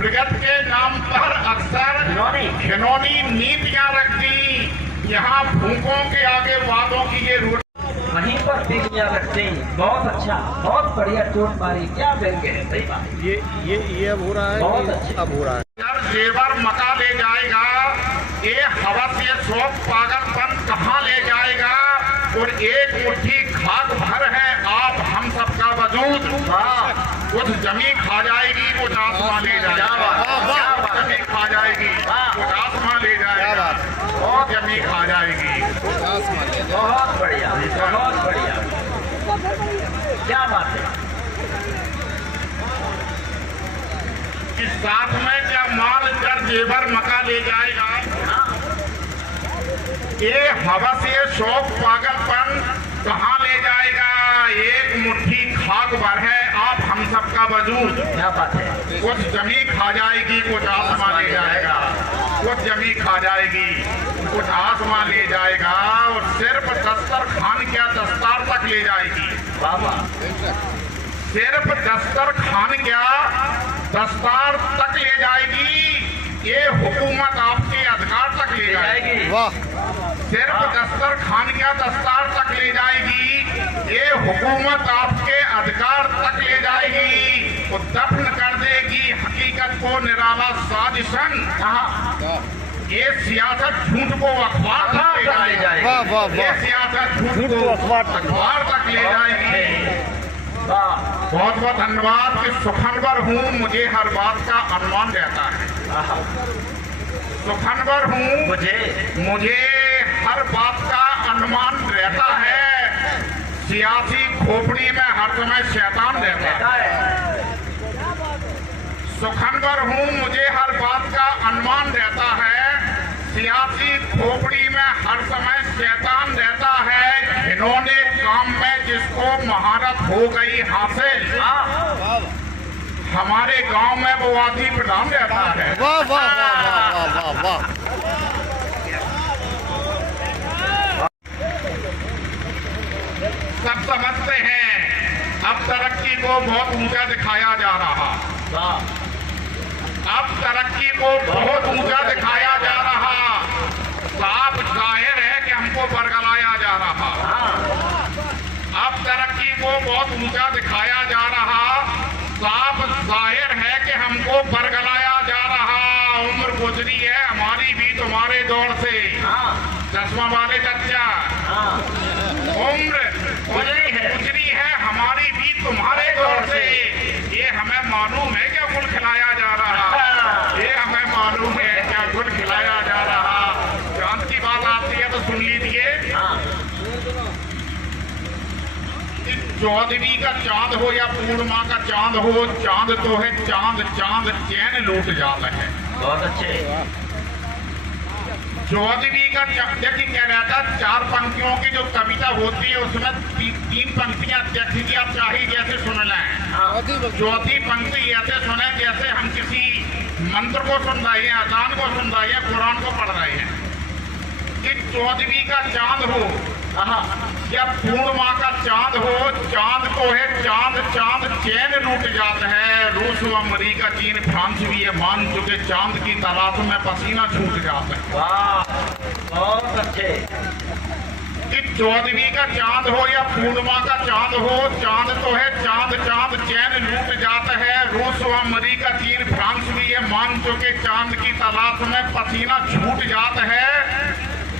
प्रगति के नाम पर अक्सर घिनौनी नीतियां रखती। यहाँ भूखों के आगे वादों की ये रोटी वहीं पर तीलियां रखते हैं। बहुत अच्छा, बहुत बढ़िया चोट मारी, क्या व्यंग्य है। सही बात, ये अब हो रहा है, बहुत अच्छा अब हो रहा है। जेवर मका ले जाएगा, ये हवस ये शौक पागलपन कहाँ ले जाएगा। और एक मुट्ठी खाक भर है आप हम सबका वजूद, कुछ जमी खा जाएगी कुछ आसमां ले जाएगा। जमी खा जाएगी कुछ आसमां ले जाएगा, और जमी खा जाएगी। बहुत बढ़िया, बहुत बढ़िया, क्या बात है। कि साथ में क्या माल कर जेवर मका ले जाएगा। ये हवस ये शौक पागलपन कहाँ ले जाएगा। एक मुट्ठी खाक भर है आप हम सबका वजूद, क्या बात है। कुछ जमी खा जाएगी कुछ आसमां ले जाएगा। कुछ जमी खा जाएगी कुछ आसमां ले जाएगा। और सिर्फ दस्तरखान क्या दस्तार तक ले जाएगी। बाबा, सिर्फ दस्तरखान क्या दस्तार तक ले जाएगी। ये हुकूमत आपके अधिकार तक ले जाएगी। वाह, सिर्फ दस्तरखान क्या दस्तार तक ले जाएगी। ये हुकूमत आपके अधिकार तक ले जाएगी। वो दफन कर देगी हकीकत को निराला साजिशन। ये सियासत झूठ को अखबार तक ले जाएगी। वाह, वाह, वाह। ये सियासत झूठ को अखबार तक ले जाएगी। बहुत बहुत धन्यवाद कि सुखनवर हूँ, मुझे हर बात का अनुमान रहता है। सुखनवर हूँ, मुझे हर बात का अनुमान रहता है। सियासी खोपड़ी में हर समय शैतान रहता है। सुखनवर हूँ, मुझे हर बात का अनुमान रहता है। सियासी खोपड़ी में हर समय शैतान रहता है। घिनौने काम में जिसको महारत हो गई हासिल, हमारे गांव में वो आदि प्रधान रहता है। वाह वाह वाह वाह वाह वाह। सब समझते हैं अब तरक्की को बहुत ऊंचा दिखाया जा रहा। अब तरक्की को बहुत ऊंचा दिखाया जा रहा। साफ जाहिर है कि हमको बरगलाया जा रहा। अब तरक्की को बहुत ऊंचा दिखाया जा रहा। साफ जाहिर है कि हमको बरगलाया जा रहा। उम्र गुजरी है हमारी भी तुम्हारे दौर से। चश्मा वाले चच्चा, उम्र गुजरी है हमारी भी तुम्हारे दौर से। ये हमें मालूम है क्या गुल खिलाया जा रहा। ये हमें मालूम है क्या गुल खिलाया जा रहा। चांद की बात आती है तो सुन लीजिए। चौदहवीं का चांद हो या पूर्णिमा का चांद हो, चांद तो है चांद। चांद चैन लूट जाता है। बहुत अच्छे। चौदहवीं का देखिए क्या रहता है, चार पंक्तियों की जो कविता होती है उसमें तीन पंक्तियां देखिए आप चाहिए जैसे सुन लें। चौथी पंक्ति ऐसे सुने जैसे हम किसी मंत्र को सुन रहे हैं, अजान को सुन रहे हैं, कुरान को पढ़ रहे हैं। कि चौदहवीं का चांद हो या पूर्णिमा का चांद हो, चांद तो है चांद। चांद चैन लूट जाता है। रूस अमेरिका चीन फ्रांस भी ये मान चुके चांद की तलाश में पसीना छूट जाता है। वाह, बहुत अच्छे। कि चौदहवीं का चांद हो या पूर्णिमा का चांद हो, चांद तो है चांद। चांद चैन लूट जाता है। रूस अमेरिका चीन फ्रांस भी ये मान चुके चांद की तलाश में पसीना छूट जाता है।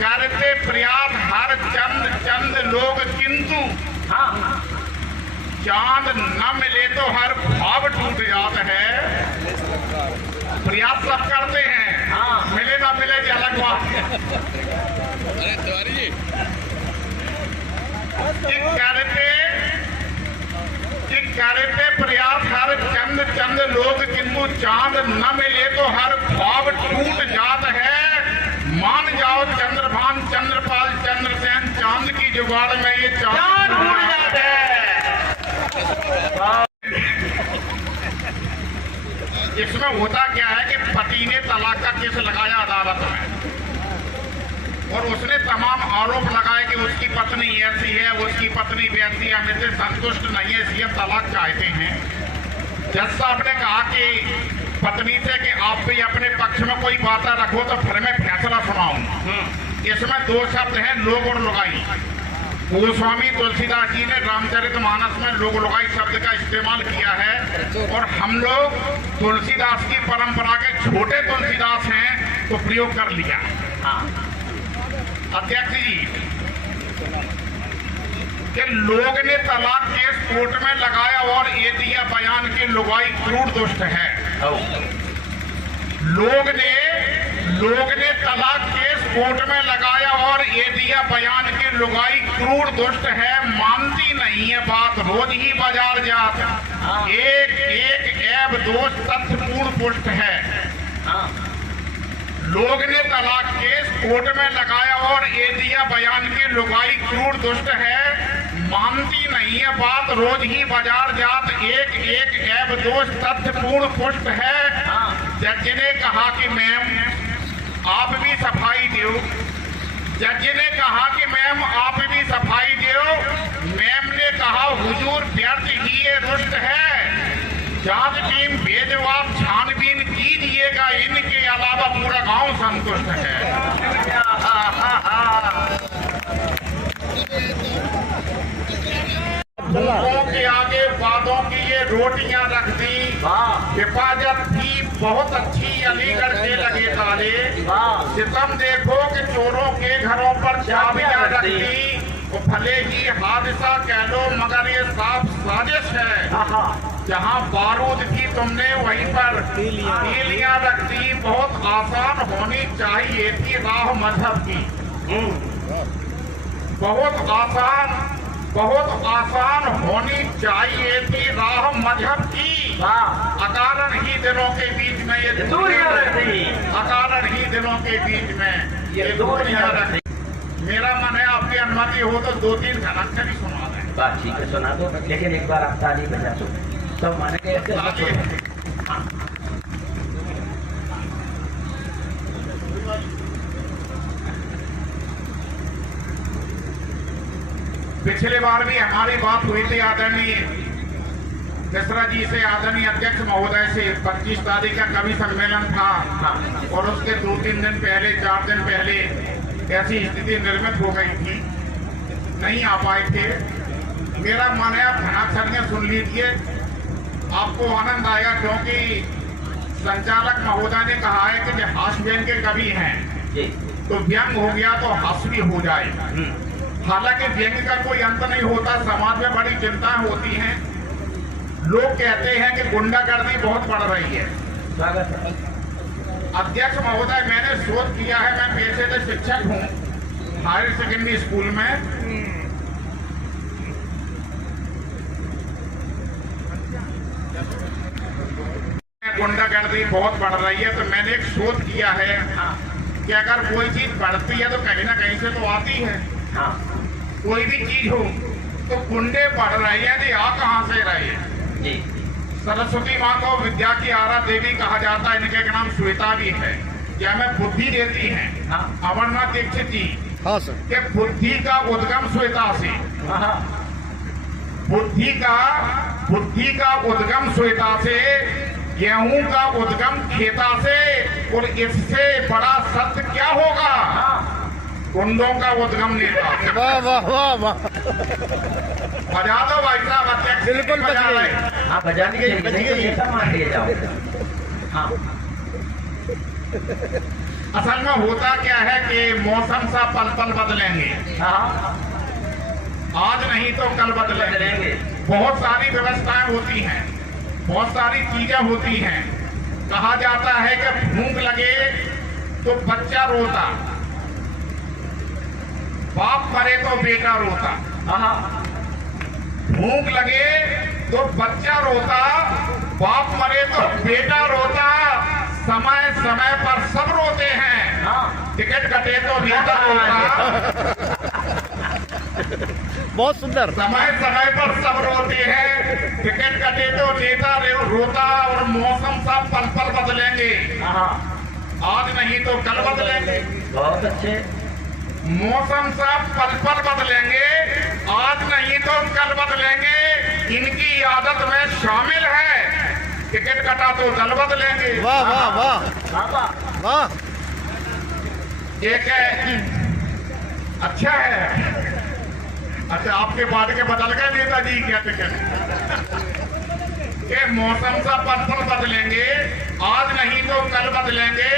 करते प्रयास हर चंद लोग, किंतु चांद न मिले तो हर ख्वाब टूट जाता है। प्रयास सब करते हैं, मिले ना मिले ये अलग बात है। करते प्रयास हर चंद लोग, किंतु चांद न मिले तो हर ख्वाब टूट जाता है। मान जाओ चंद्रभान चंद्रपाल चंद्रसेन, चांद की जुगाड़ में ये चांद टूट जाता है। इसमें होता क्या है कि पति ने तलाक का केस लगाया अदालत में और उसने तमाम आरोप लगाए कि उसकी पत्नी ऐसी है, उसकी पत्नी वैसी है, हम इससे संतुष्ट नहीं है, इसलिए तलाक चाहते हैं। जज साहब ने कहा कि पत्नी से कि आप भी अपने पक्ष में कोई बात रखो तो फिर मैं फैसला सुनाऊं। इसमें दो शब्द हैं, लोग और लुगाई। गोस्वामी तुलसीदास जी ने रामचरितमानस में लोग लुगाई शब्द का इस्तेमाल किया है, और हम लोग तुलसीदास की परंपरा के छोटे तुलसीदास हैं तो प्रयोग कर लिया। अध्यक्ष जी कि लोग ने तलाक केस कोर्ट में लगाया और ये दिया बयान की लुगाई क्रूर दुष्ट है। लोग ने तलाक केस कोर्ट में लगाया और ये दिया बयान की लुगाई क्रूर दुष्ट है, मानती नहीं है बात, रोज ही बाजार जात, एक एक ऐब दोष तथ्यपूर्ण पुष्ट है। लोग ने तलाक केस कोर्ट में लगाया और ये दिया बयान की लुगाई क्रूर दुष्ट है, मानती नहीं है बात, रोज ही बाजार जात, एक एक ऐब दोष तथ्यपूर्ण पुष्ट है। जज ने कहा कि मैम आप भी सफाई दो। जज ने कहा कि मैम आप भी सफाई दो। मैम ने कहा हुजूर व्यर्थ ही ये रुष्ट है, जांच टीम भेजो आप छानबीन कीजिएगा, इनके अलावा पूरा गांव संतुष्ट है। लोगों के आगे वादों की ये रोटियां रख दी, हिफाजत थी बहुत अच्छी अलीगढ़ के लगे ताले, सितम देखो कि चोरों के घरों पर चाबियां रख दी, वो भले ही हादसा कह लो मगर ये साफ साजिश है। जहां बारूद थी तुमने वहीं पर तीलियां रख दी, बहुत आसान होनी चाहिए थी राह मजहब की, बहुत आसान होनी चाहिए थी राह मजहब की। अकारण ही दिलों के बीच में ये दूरियां रखती, अकारण ही दिलों के बीच में ये दूरियां रखती। मेरा मन है आपकी अनुमति हो तो 2-3 घनक से भी सुना दें। बात ठीक है, सुना दो, लेकिन एक बार आप ताली बजा दो तो मानेंगे। पिछले बार भी हमारी बात हुई थी आदरणीय मिश्रा जी से, आदरणीय अध्यक्ष महोदय से। 25 तारीख का कवि सम्मेलन था और उसके 2-3 दिन पहले 4 दिन पहले ऐसी स्थिति निर्मित हो गई थी, नहीं आ पाए थे। मेरा मन है आप घनाक्षर सुन लीजिए, आपको आनंद आएगा, क्योंकि संचालक महोदय ने कहा है कि जब हास्य व्यंग के कवि हैं तो व्यंग हो गया तो हास्य भी हो जाए। हालांकि व्यंग का कोई अंत नहीं होता, समाज में बड़ी चिंताएं होती हैं। लोग कहते हैं कि गुंडागर्दी बहुत बढ़ रही है। स्वागत है अध्यक्ष महोदय, मैंने शोध किया है, मैं पेशे से शिक्षक हूँ हायर सेकेंडरी स्कूल में। गुंडागर्दी बहुत बढ़ रही है, तो मैंने एक शोध किया है कि अगर कोई चीज बढ़ती है तो कहीं ना कहीं से तो आती है। कोई भी चीज हो तो गुंडे बढ़ रहे हैं जी, आ कहाँ से रहे हैं जी। सरस्वती माँ को विद्या की आरा देवी कहा जाता है, इनके नाम श्वेता भी है, क्या हमें बुद्धि देती है। अमरनाथ दीक्षित जी के बुद्धि का उद्गम श्वेता से, बुद्धि का उद्गम श्वेता से, गेहूं का उद्गम खेता से, और इससे बड़ा सत्य क्या होगा, गुंडों का उद्गम नेता। वाह वाह वाह वाह, बजा दो भाई साहब, अध्यक्ष बिल्कुल बजा रहे। हाँ बजाने के लिए मान लिए जाओ। हाँ असल में होता क्या है कि मौसम सा पल पल बदलेंगे। हाँ आज नहीं तो कल बदलेंगे। बहुत सारी व्यवस्थाएं होती हैं, बहुत सारी चीजें होती हैं। कहा जाता है कि भूख लगे तो बच्चा रोता, बाप मरे तो बेटा रोता। भूख लगे तो बच्चा रोता, बाप मरे तो बेटा रोता, समय समय पर सब रोते हैं, टिकट कटे तो नेता रोता। बहुत सुंदर। समय समय पर सब रोते हैं, टिकट कटे तो नेता रोता, और मौसम सब पल पल बदलेंगे। आज नहीं तो कल बदलेंगे। बहुत अच्छे। मौसम सब पल पल बदलेंगे, आज नहीं तो कल बदलेंगे। इनकी आदत में शामिल है टिकट कटा तो दल बदलेंगे। वाह वाह वाह बाबा वाह। एक है अच्छा है। अच्छा, आपके पार्टी के बदल गए नेताजी क्या टिकट? ये मौसम का पल बदलेंगे, आज नहीं तो कल बदलेंगे,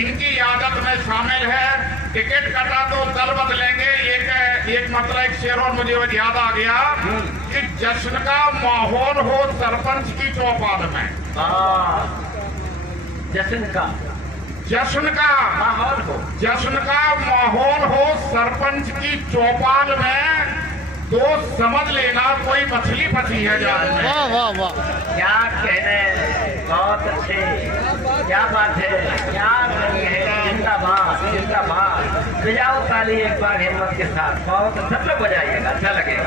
इनकी आदत में शामिल है। टिकट कटा तो कल बदलेंगे। एक मतलब एक शेर और मुझे याद आ गया कि जश्न का माहौल हो सरपंच की चौपाल में। जश्न का माहौल हो, जश्न का माहौल हो सरपंच की चौपाल में, तो समझ लेना कोई मछली फंसी है जाल में। वाह वाह वाह। क्या कहने, बहुत अच्छे, क्या बात है, क्या नहीं है। जिंदाबाद जिंदाबाद। बजाओ ताली एक बार हिम्मत के साथ, बहुत सब लोग बजाइएगा, अच्छा लगेगा।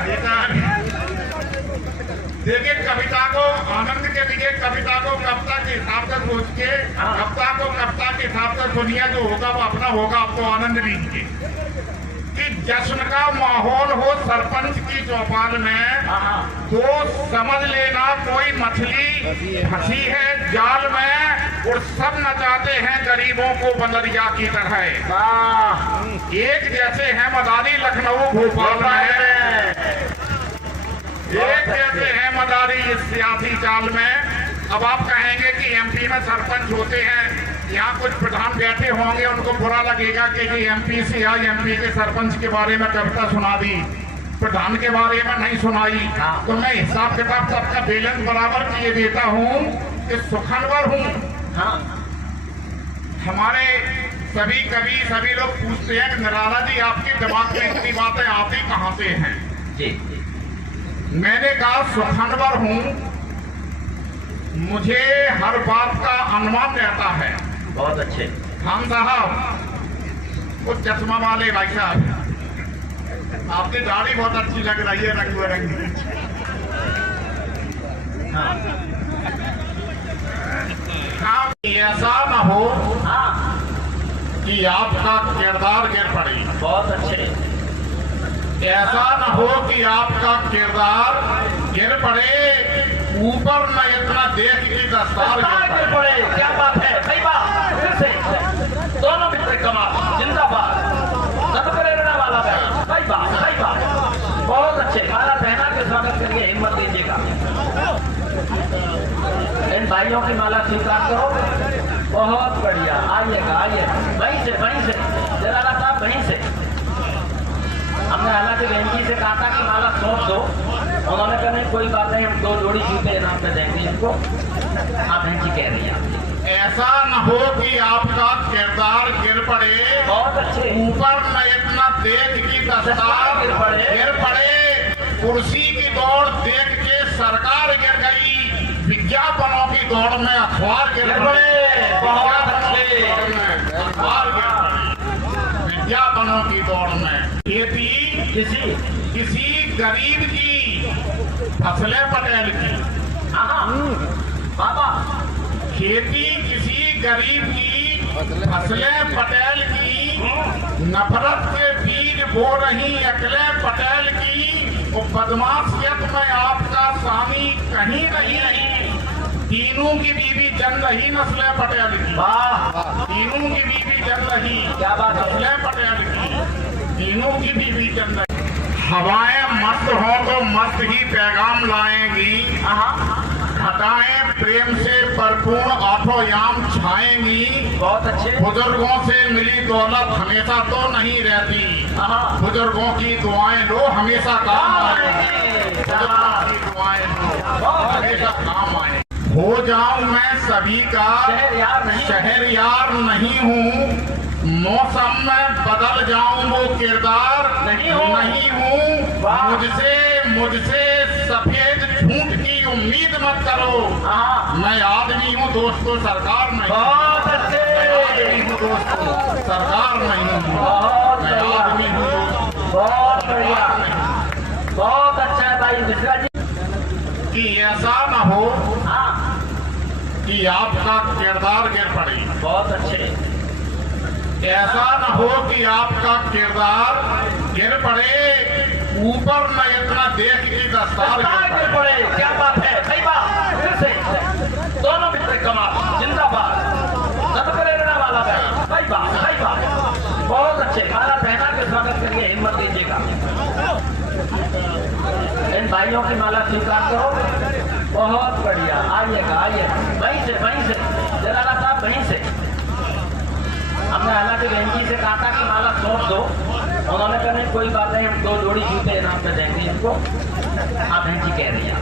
देखिए, कविता को आनंद के लिए कविता को कविता के हिसाब से सोच के, कविता को कविता के हिसाब से सुनिए, जो होगा वो अपना होगा। आप तो आनंद लीजिए कि जश्न का माहौल हो सरपंच की चौपाल में, तो समझ लेना कोई मछली फंसी है जाल में, और सब नचाते हैं गरीबों को बंदरिया की तरह। एक जैसे हैं मदारी लखनऊ भोपाल में, एक जैसे हैं मदारी इस सियासी चाल में। अब आप कहेंगे कि एमपी में सरपंच होते हैं, यहाँ कुछ प्रधान बैठे होंगे, उनको बुरा लगेगा कि एमपी से या एमपी के सरपंच के बारे में कविता सुना दी, प्रधान के बारे में नहीं सुनाई। तो मैं हिसाब किताब सबका बैलेंस बराबर किए देता हूँ कि सुखनवर हूँ। हमारे सभी कवि सभी लोग पूछते हैं कि निराला जी आपके दिमाग में इतनी बातें आती कहाँ से हैं जी। मैंने कहा सुखनवर हूँ, मुझे हर बात का अनुमान रहता है। बहुत अच्छे। खान साहब, वो चश्मा वाले भाई साहब, आपकी दाढ़ी बहुत अच्छी लग रही है, रंग बिरंगी। हाँ, ऐसा न हो कि आपका किरदार गिर पड़े। बहुत अच्छे। ऐसा न हो कि आपका किरदार गिर पड़े, ऊपर न इतना देख के दस्तार गिर पड़े। क्या बात है, सही बात। फिर से दोनों मित्र कमाल, जिंदाबाद, सब प्रेरणा वाला है। सही बात, सही बात, बहुत अच्छे। माला पहना के स्वागत करिए, हिम्मत दीजिएगा। इन भाइयों की माला स्वीकार करो। बहुत बढ़िया, आइएगा आइएगा, वहीं से जलाला साहब, वहीं से। हमने हालांकि बेंची से कहा था कि माला सौंप दो, उन्होंने कहा नहीं कोई बात नहीं, हम 2 जोड़ी जूते इनाम में देंगे इनको। आप बेंची कह रही हैं ऐसा न हो कि आपका किरदार गिर पड़े, बहुत अच्छे, ऊपर न इतना देख की दस्तार गिर पड़े, कुर्सी की दौड़ देख के सरकार गिर गई, विज्ञापनों की दौड़ में अखबार गिर पड़े, बहुत अच्छे, अखबार गिर पड़े, विज्ञापनों की दौड़ में। खेती किसी गरीब की, फसलें पटेल की। बाबा, खेती किसी गरीब की, फसलें पटेल की, नफरत के बीज बो रही अकलें पटेल की, वो बदमाशियत में आपका स्वामी कहीं नहीं। तीनों की बीवी जन रही नस्लें पटेल की। तीनों की बीवी जन रही, क्या बात है, नस्लें पटेल की, तीनों की बीवी जन रही। हवाएं मस्त हो तो मस्त ही पैगाम लाएंगी, घटाएं प्रेम से भरपूर आठोयाम छाएंगी। बहुत अच्छे। बुजुर्गों से मिली दौलत हमेशा तो नहीं रहती, बुजुर्गों की दुआएं लो हमेशा काम आएंगी, बुजुर्गों की दुआएं लो हमेशा काम आए। हो जाऊं मैं सभी का शहर यार नहीं हूँ, मौसम में बदल जाऊं वो किरदार नहीं हूँ, मुझसे सफेद झूठ की उम्मीद मत करो, मैं आदमी हूँ दोस्तों सरकार नहीं। बहुत अच्छे, आदमी हूँ दोस्तों सरकार नहीं हूँ, मैं आदमी हूँ दोस्तों। बहुत बढ़िया, बहुत अच्छा है भाई मिश्रा जी। कि ऐसा न हो कि आपका किरदार गिर पड़े। बहुत अच्छे। ऐसा न हो कि आपका किरदार गिर पड़े, ऊपर न इतना देख के दस्तार गिर पड़े। क्या बात है, सही बात। फिर से दोनों कमाल, जिंदाबाद, सदप्रेरणा वाला बैग, सही बात, बहुत अच्छे, माला पहना के स्वागत करिए, हिम्मत दीजिएगा। इन भाइयों की माला स्वीकार करो, बहुत बढ़िया, आइएगा, वहीं से, जलाला साहब वहीं से। हमने हालांकि बहन जी से कहा था कि माला सौंप दो, उन्होंने कहा नहीं कोई बात नहीं, हम 2 जोड़ी जूते इनाम पे देंगे इनको। आप बहन जी कह रही हैं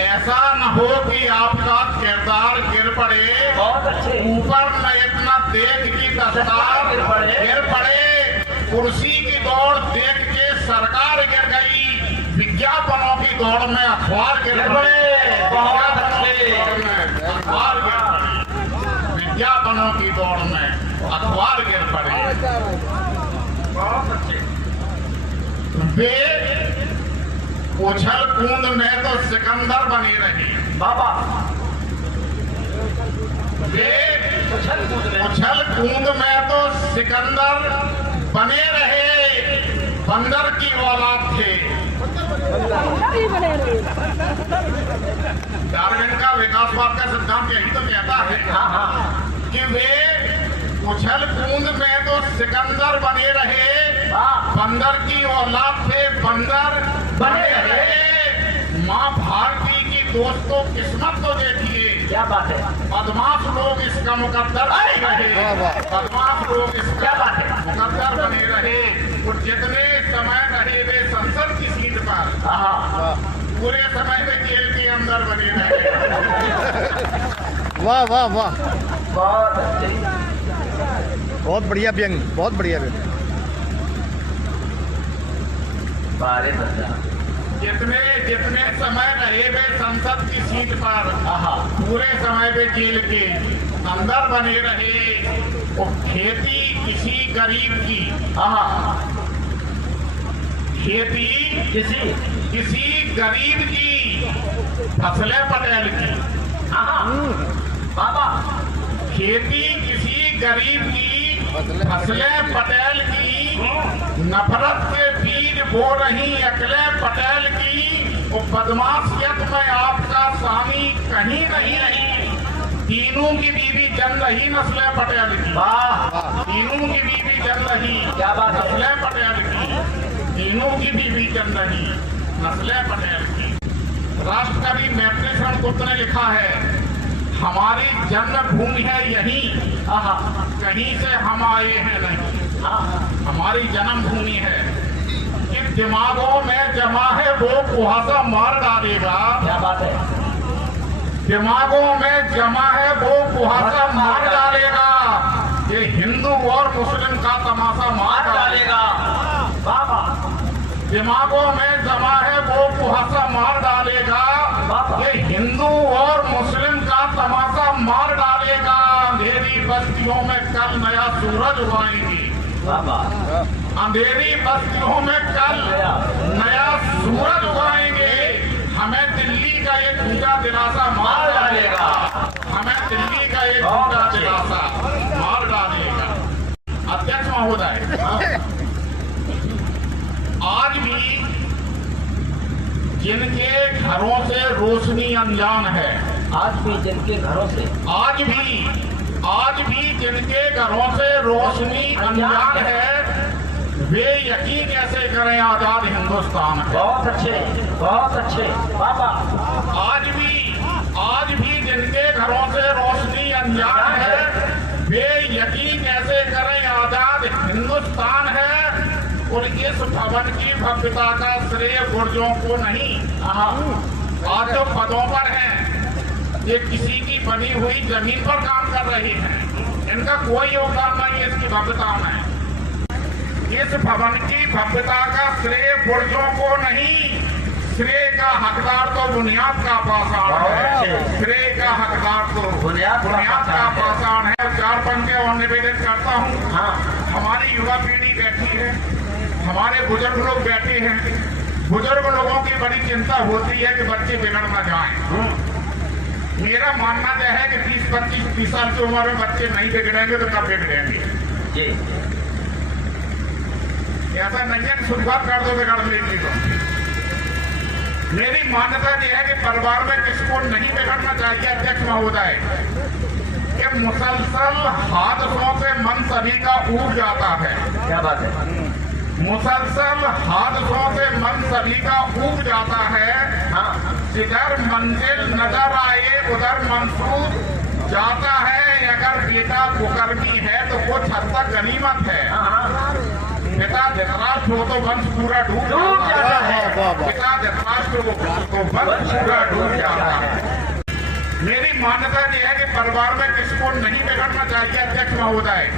ऐसा न हो कि आपका किरदार गिर पड़े, बहुत अच्छे, ऊपर न इतना देख की दस्तार गिर पड़े, कुर्सी की दौड़ देख के सरकार गिर गई, विज्ञापनों की दौड़ में अखबार गिर पड़े, बहुत अच्छे, अखबार गिर पड़े, विज्ञापनों की दौड़ में अखबार गिर पड़े, बहुत अच्छे। वे उछल कूद में तो सिकंदर बनी रही बाबा, वे उछल कूद में तो सिकंदर बने रहे, बंदर की औलाद थे। डार्विन का विकासवाद का सिद्धांत यही तो कहता है कि वे उछल कूद में तो सिकंदर बने रहे, बंदर की औलाद थे, बंदर बने रहे। माँ भारती की दोस्तों किस्मत तो देखिए, क्या बात है, बदमाश लोग इसका मुकद्दर बने रहे, बदमाश लोग इसका मुकद्दर बने रहे, और जितने समय रहे वे संसद की सीट पर पूरे समय में जेल के अंदर बने रहे। वाह वाह वाह, बहुत अच्छे, बहुत बढ़िया व्यंग, बहुत बढ़िया व्यंग। बारे बच्चा, जितने समय रहे वे संसद की सीट पर पूरे समय वे जेल के अंदर बने रहे। और खेती किसी गरीब की, खेती किसी गरीब की, फसलें पटेल की, बाबा, खेती किसी गरीब की, फसलें पटेल की, नफरत के बीज बो रही अकलें पटेल की, और बदमाशियत में आपका स्वामी कहीं नहीं रही। तीनों की बीवी जल रही नस्लें पटेल की, तीनों की बीवी जल रही, क्या बात है, नस्लें पटेल की, तीनों की बीवी जल रही नस्लें पटेल की। राष्ट्रकवि मैत्री शरण गुप्त ने लिखा है, हमारी जन्मभूमि है यही, कहीं से हम आए हैं नहीं, हमारी जन्मभूमि है। कि दिमागों में जमा है वो कुहासा मार डालेगा, क्या बात है, दिमागों में जमा है वो कुहासा मार डालेगा, ये हिंदू और मुस्लिम का तमाशा मार डालेगा। बाबा, दिमागों में जमा है वो कुहासा मार डालेगा, ये हिंदू और मुस्लिम का तमाशा मार डालेगा। अंधेरी बस्तियों में कल नया सूरज उगाएंगे, अंधेरी बस्तियों में कल नया सूरज उगाएंगे। हमें दिल्ली का एक झूठा दिलासा मार डालेगा, हमें दिल्ली का एक झूठा दिलासा मार डालेगा। अध्यक्ष महोदय, आज भी जिनके घरों से रोशनी अनजान है, आज भी जिनके घरों से, आज भी जिनके घरों से रोशनी अनजान है, वे यकीन कैसे करें आजाद हिंदुस्तान है। बहुत अच्छे बाबा, आज भी जिनके घरों से रोशनी अनजान है, वे यकीन कैसे करें आजाद हिंदुस्तान है। और इस भवन की भव्यता का श्रेय गुर्जों को नहीं, आज जो पदों पर हैं, ये किसी की बनी हुई जमीन पर काम कर रही हैं, इनका कोई योगदान नहीं है इसकी भव्यता में। इस भवन की भव्यता का श्रेय गुर्जों को नहीं, श्रेय का हकदार तो बुनियाद का पाषाण है, श्रेय का हकदार तो बुनियाद का पाषाण है। 4 पंक्ति और निवेदन करता हूँ। हमारी युवा पीढ़ी बैठी है, हमारे बुजुर्ग लोग बैठे हैं, बुजुर्ग लोगों की बड़ी चिंता होती है कि बच्चे बिगड़ न जाएं। मेरा मानना यह है कि 20, 25, 30 साल की उम्र में बच्चे नहीं बिगड़ेंगे तो कब बिगड़ेंगे? ऐसा नहीं है कि शुरुआत कर दो बिगड़ने की। तो मेरी मान्यता यह है कि परिवार में किसको नहीं बिगड़ना चाहिए अध्यक्ष महोदय, कि मुसलसल हादसों से मन सभी का ऊब जाता है। क्या बात है? मुसलसल हादसों से मन सभी का ऊब जाता है। हाँ, जिधर मंजिल नजर आए उधर मंसूब जाता है। अगर बेटा कुकर्मी है तो कुछ हद तक गनीमत है। हाँ, पिता धृतराष्ट्र हो तो वंश पूरा डूब जाता है। पिता धृतराष्ट्र हो तो वंश पूरा डूब जाता है। मेरी मान्यता यह है कि परिवार में किसको नहीं बिगड़ना चाहिए अध्यक्ष महोदय,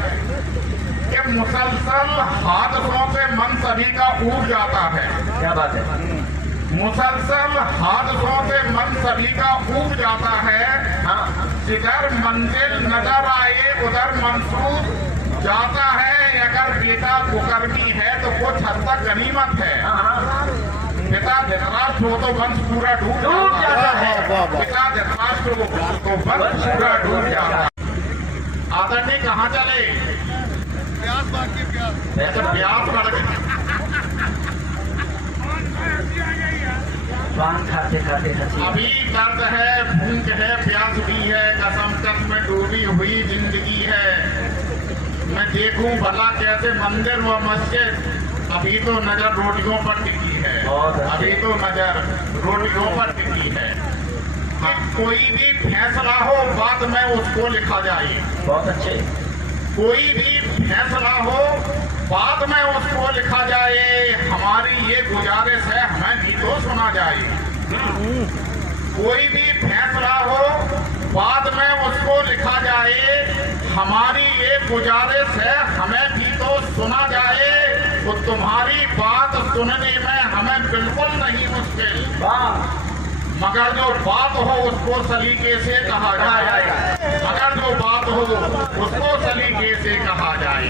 कि मुसलसल हादसों से मन सभी का ऊब जाता है। क्या बात है? मुसलसल हादसों से मन सभी का ऊब जाता है। हाँ, जिधर मंजिल नजर आए उधर मंसूब जाता है। अगर बेटा कुकर्मी है तो कुछ हद तक गनीमत है। हाँ, पिता धृतराष्ट्र हो तो वंश पूरा डूब जाता है। पिता धृतराष्ट्र हो तो वंश पूरा डूब जाता है। आदरणीय कहाँ चले? प्यास बढ़ गई। पान खाते खाते हंसी। अभी दर्द है, भूख है, प्यास भी है, कसम में डूबी हुई जिंदगी है। मैं देखूं भला कैसे मंदिर व मस्जिद, अभी तो नजर रोटियों पर टिकी है। अभी तो नजर रोटियों पर टिकी है। कोई भी फैसला हो बाद में उसको लिखा जाए। बहुत अच्छे। कोई भी फैसला हो बाद में उसको लिखा जाए। हमारी ये गुजारिश है, हमें भी तो सुना जाए। कोई भी फैसला हो बाद में उसको लिखा जाए। हमारी ये गुजारिश है, हमें भी तो सुना जाए। तो तुम्हारी बात सुनने में हमें बिल्कुल नहीं मुश्किल, मगर जो बात हो उसको सलीके से कहा जाए। अगर जो बात हो उसको सलीके से कहा जाए।